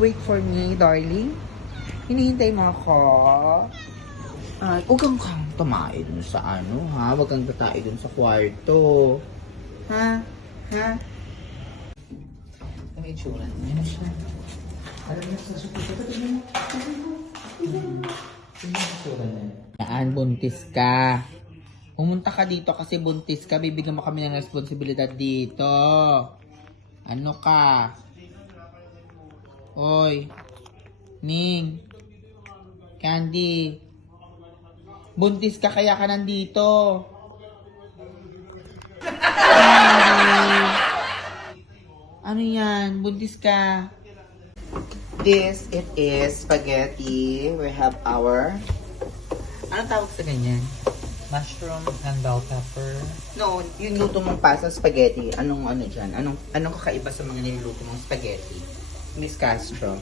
wait for me, darling? Hinihintay mo ako? At huwag kang tumae dun sa ano, ha? Huwag kang tatae dun sa kwarto. Ha? Ha? Ano yung itsura niya? Ano siya? Alam niya sa supuso ka din. Ano yung itsura niya? Saan buntis ka? Pumunta ka dito kasi buntis ka. Bibigyan mo kami ng responsibilidad dito. Ano ka? Oy. Ning. Candy. Buntis ka kaya ka nandito. Candy. Ano yan? Buntis ka. This, it is spaghetti. We have our... Anong tawag sa ganyan? Mushroom and bell pepper. No, yung luto mong pasta spaghetti. Anong ano dyan? Anong kakaiba sa mga niluluto mong spaghetti? Miss Castro.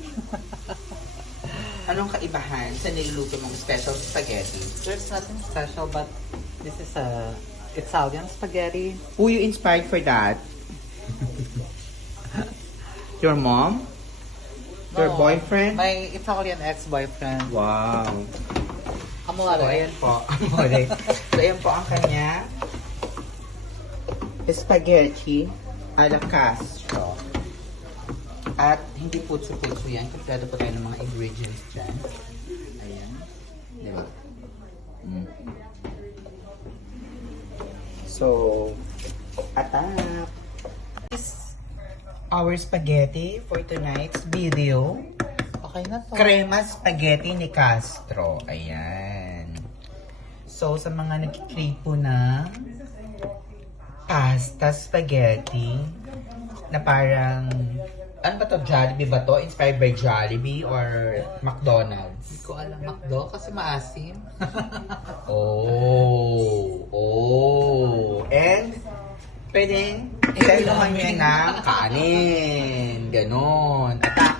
Anong kaibahan sa niluluto mong special spaghetti? There's nothing special, but this is a Italian spaghetti. Who you inspired for that? Your mom? Your No, boyfriend? My Italian ex-boyfriend. Wow. So, Amore. ayan po. Amore. So, ayan po ang kanya. Spaghetti a la Castro. At hindi putso-putso yan. Kompleto po tayo ng mga ingredients dyan. Ayan. Diba? So, attack! This is our spaghetti for tonight's video. Okay na to. Crema spaghetti ni Castro. Ayan. So, sa mga nag-crave po ng pasta spaghetti na parang, ano ba to? Jollibee ba to? Inspired by Jollibee or McDonald's? Hindi ko alam McDo kasi maasim. Oh. And, pwedeng ilagay naman niya ng kanin. Ganon. Attack.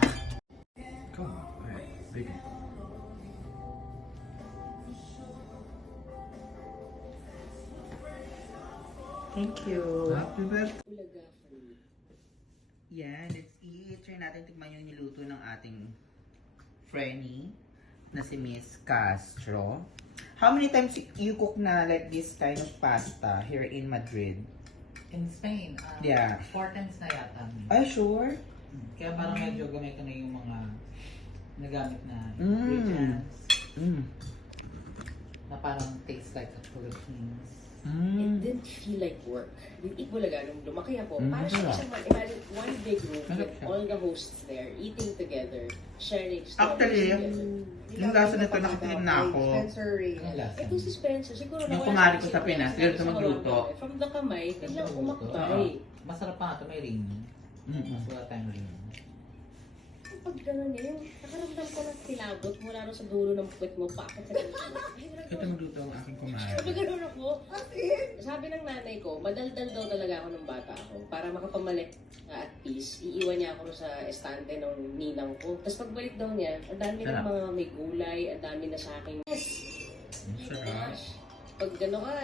Thank you. Happy birthday. Yan, let's eat. Try natin tikman yung niluto ng ating Frenny na si Miss Castro. How many times you cook na like this kind of pasta here in Madrid? In Spain, Yeah. 4 times na yata. Are you sure? Kaya parang medyo ganito na yung mga nagamit na Mm. ingredients Mm. na parang taste like a Philippines. It didn't feel like work. Bulaga, nung lumaki ako, parang siya isang imagine one big room with all the hosts there, eating together, sharing stories Actually, together. yung lasa nito nakatikim na ako. Ang lasa. Ito si Spencer, siguro Yung nawala kumari siya ko kasi sa Pinas, Spencer, ganito sa magluto. Holanda. From the kamay, biglang umakbay. Masarap pa nga ito, may ring. Mas wala tayong ring. Pag gano'n eh, yung nakaramdam ko ng kilabot mula rin sa dulo ng puwet mo, paakit sa dulo mo. Ito magluto ang aking kumari. Pag gano'n ako, sabi ng nanay ko, madaldal daw talaga ako ng bata ako para makapamalik at peace. Iiwan niya ako sa estante ng ninang ko. Tapos pagbalik daw niya, ang dami ng mga may gulay, ang dami na sa akin. Sarap. Pag gano'n ka,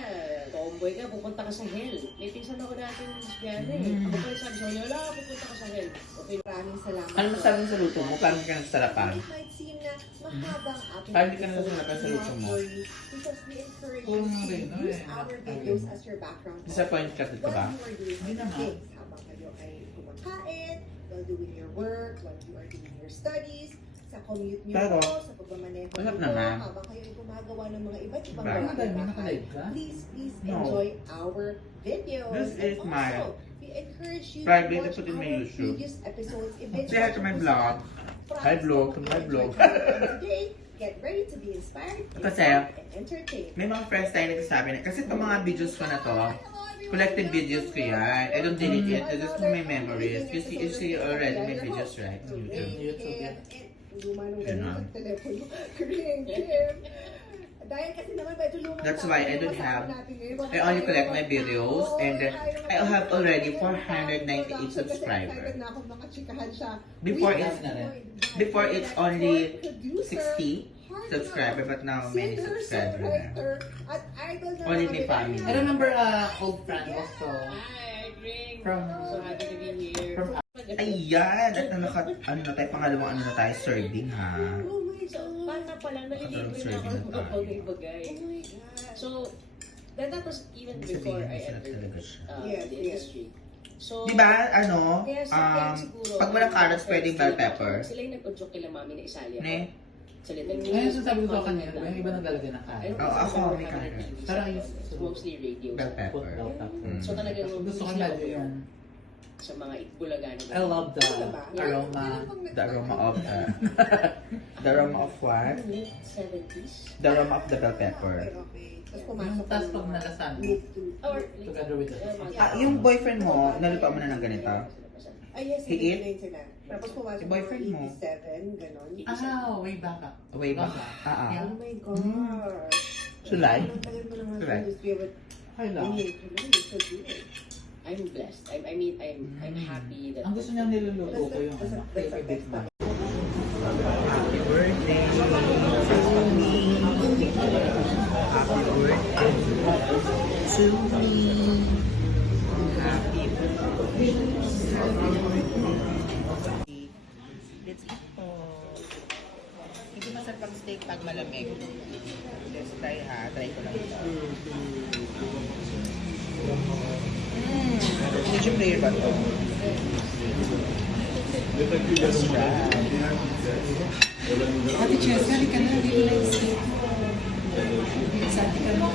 tomboy ka, pupunta ka sa hell. May pinsan ako natin sa Ako pa yung sabi sa wala, pupunta ka sa hell. Okay, Maraming salamat. Ano masabi sa luto mo? Parang hindi ka nasarapan. It might seem na mahabang ating Parang hindi ka episode nasarapan sa luto mo. for you because we encourage you Puro to rin, use our videos as your background. Disappoint ka dito While ba? you are doing Hindi other naman. things, habang kayo ay kumakain, while doing your work, while you are doing your studies, sa commute niyo Pero, po, sa pagmamaneho masarap niyo po, naman. habang kayo ay gumagawa ng mga iba't ibang Diba? gawain May bahay, nakalive ka? please No. enjoy our videos. This is And my also, we encourage you private to watch to put in my our YouTube. previous episodes. Say hi to my vlog. Hi vlog, to my vlog. Today, get ready to be inspired, Kasi, informed, and entertained. May mga friends tayo nagsasabi na, kasi itong mga videos ko na to, collected videos ko yan. I don't delete it. I just put my memories. You see already my videos, right? On YouTube. Ganon. Dahil kasi naman medyo lumang That's why I don't have, I only collect my videos and I have already 498 subscribers. Before it's only 60 subscribers, but now many subscribers na. Only my family. I remember old friend also. Hi, Ring. From- So happy to be here. From Ayan! At ano na tayo, pangalawang ano na tayo, serving ha. Oh my So, God. bata pa lang, nalilibre na ako ng mga bagay-bagay. Oh my God. So, that was even Ibig before sabihin, I masarap entered talaga siya. Yes, the yes. industry. So, Di ba, ano, kaya siguro, pag walang carrots, pwedeng bell pepper. Sila yung nag-udyok kila mami na isali ako. Ne? Sila Ay, sasabi ko kanina, yung iba naglalagay ng kain. Oo, ako, may carrots. Pero ayos. Mostly radio. Bell Put pepper. bell pepper. Mm. So talagang Gusto ko sila lalo ko yung sa mga Itbulagan. I love the aroma. The aroma of the aroma of what? Late 70s. The aroma of the bell pepper. Okay, okay. Tapos Yung pumasok tas ka pag naman. nalasan, Move to... Or, together with the Yung boyfriend mo, naluto mo na ng ganito? Ay, yes, He hindi eat? ko yun sila. Tapos pumasok Si boyfriend mo? 87, ganon. way back up. Way back. Yeah. Oh my gosh. July? Ang tagal mo naman sa July. industry, but Ay lang. you're so good. I'm blessed. I mean, I'm happy that... Ang gusto niyang niluluto ko yung ano, favorite mo. Happy birthday to me. Happy birthday to me. Happy birthday. Let's eat po. Hindi masarap ang steak pag malamig. Let's try ha. Try ko lang ito. Medyo player ba ito? Let's try. Ate Chelsea, halika ka na. Really like steak. Sabi ka na.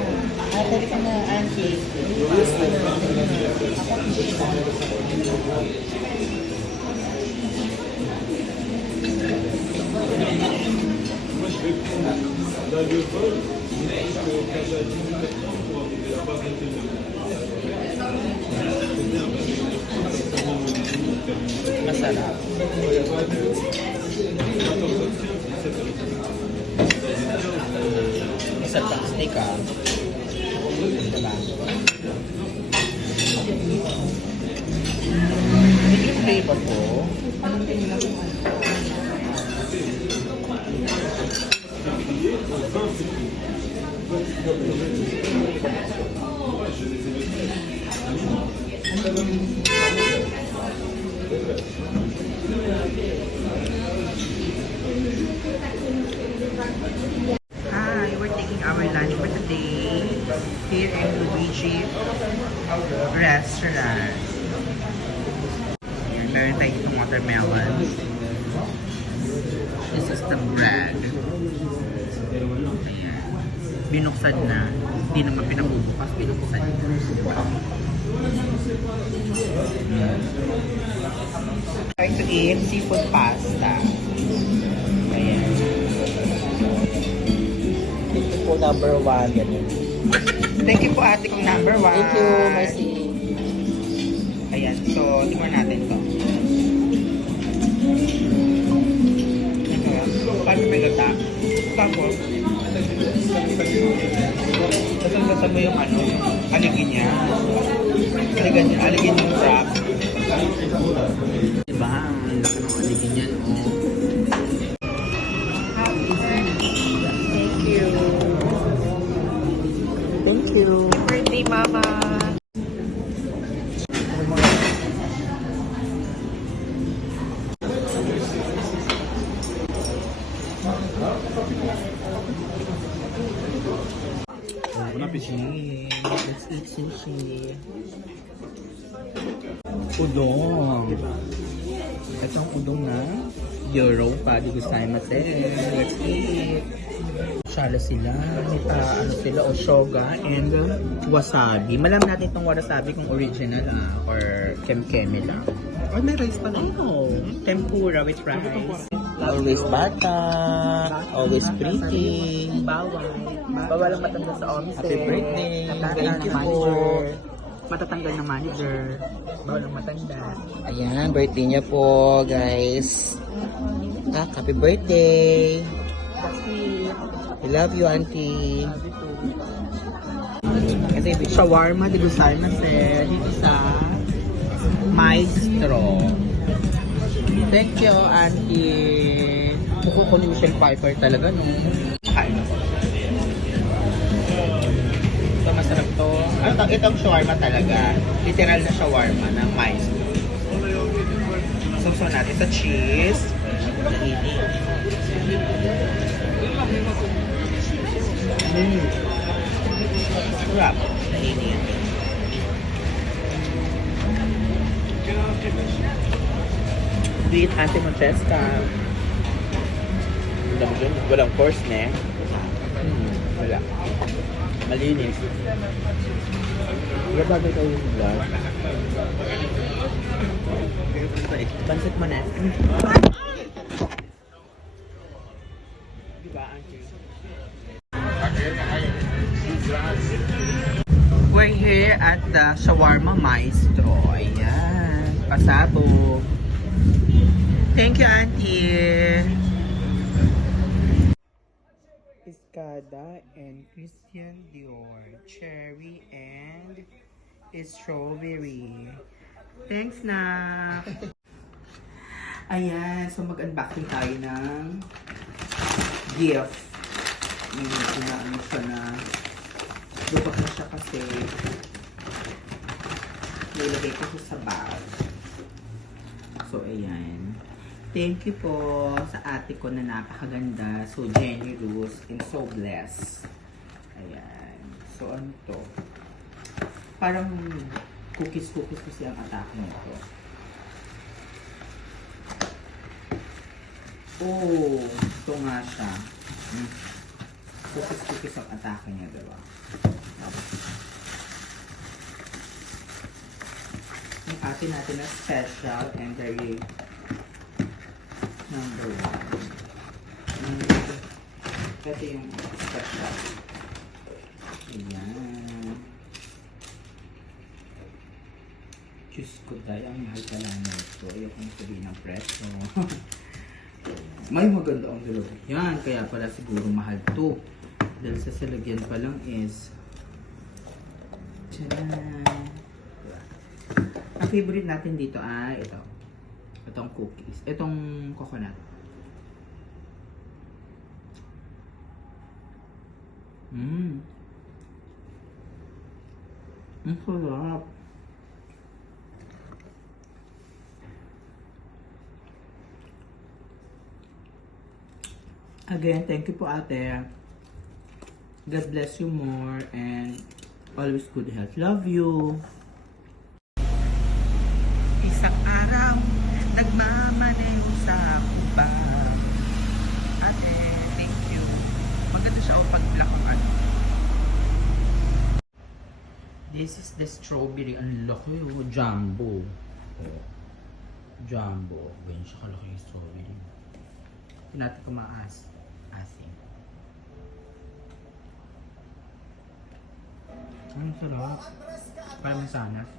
Pwede ka na, Auntie. Masarap. Masarap ang steak ah. Diba? Medyo flavor po. Hi, we're taking our lunch for today here in Luigi Restaurant. Ayan, meron tayo itong watermelon. This is the bread. Ayan. Binuksan na. Hindi naman pinabubukas. Binuksan na. Trying to eat seafood pasta. Ayan. Ito po number 1. Ganyan. Thank you po ate kong number 1. Thank you, Mercy. Ayan, so tingnan natin to. Paano may gata? Tapos, basag-basag mo yung ano, aligin niya. Aligin yung wrap. Diba? Ang laki ng aligin yan, oh. Thank you. Thank you. Birthday, Mama. Bon appetit. Let's eat sushi. Udong. Ito ang udong na Europa de gozaimasu. Let's eat. Shala sila. May ano sila, oshoga and wasabi. Malam natin itong wasabi kung original or kem-keme lang. Or may rice pa na. Oh, tempura with rice. Always bata. Always pretty. Bawal. Bawal ang matanda sa office. Happy birthday. Thank you po. Matatanggal ng manager. Bawal ang matanda. Ayan, birthday niya po, guys. Happy birthday. I love you, Auntie. Kasi shawarma de gozaimasu dito sa Maestro. Thank you, Auntie. Mukha ko ni Michelle Pfeiffer talaga, no? Kain ako. Ito, masarap to. Itong shawarma talaga. Literal na shawarma ng Maestro. sausaw natin sa cheese. Sarap. Nainit. Sweet Auntie Francesca. Walang course, ne? Wala. Malinis. Wala bagay kayo yung vlog. Pansit mo na. Diba, Auntie? We're here at the Shawarma Maestro. Ayan. Pasabog. Thank you, Auntie. Escada and Christian Dior. Cherry and strawberry. Thanks, na. Ayan. So, mag-unboxing tayo ng gift. Ano siya na lubak na siya kasi nilagay ko siya sa bag. So, ayan. Thank you po sa ate ko na napakaganda. So generous and so blessed. Ayan. So, ano to? Parang cookies-cookies kasi ang atake nito. Oh, ito nga siya. Cookies-cookies ang atake niya, diba? Yung ate natin na special and very number 1. Ito yung special. Ayan. Diyos ko dahil, ang mahal ka lang nito. Ayoko na sabihin ng presyo. May maganda ang dalawa. Yan, kaya pala siguro mahal to. Dahil sa salagyan pa lang is tcharan! Ang favorite natin dito ay ito. Itong cookies. Itong coconut. Ang sarap. Again, thank you po, ate. God bless you more and always good health. Love you. Isang araw, nagmamaneho sa kubang. Ate, thank you. Maganda siya o pag-black ang ano. This is the strawberry. Ang laki o. Jumbo. Oh. Jumbo. Ganyan siya kalaki yung strawberry. Hindi natin kumaas. Asin. Ang sarap. Parang masanas.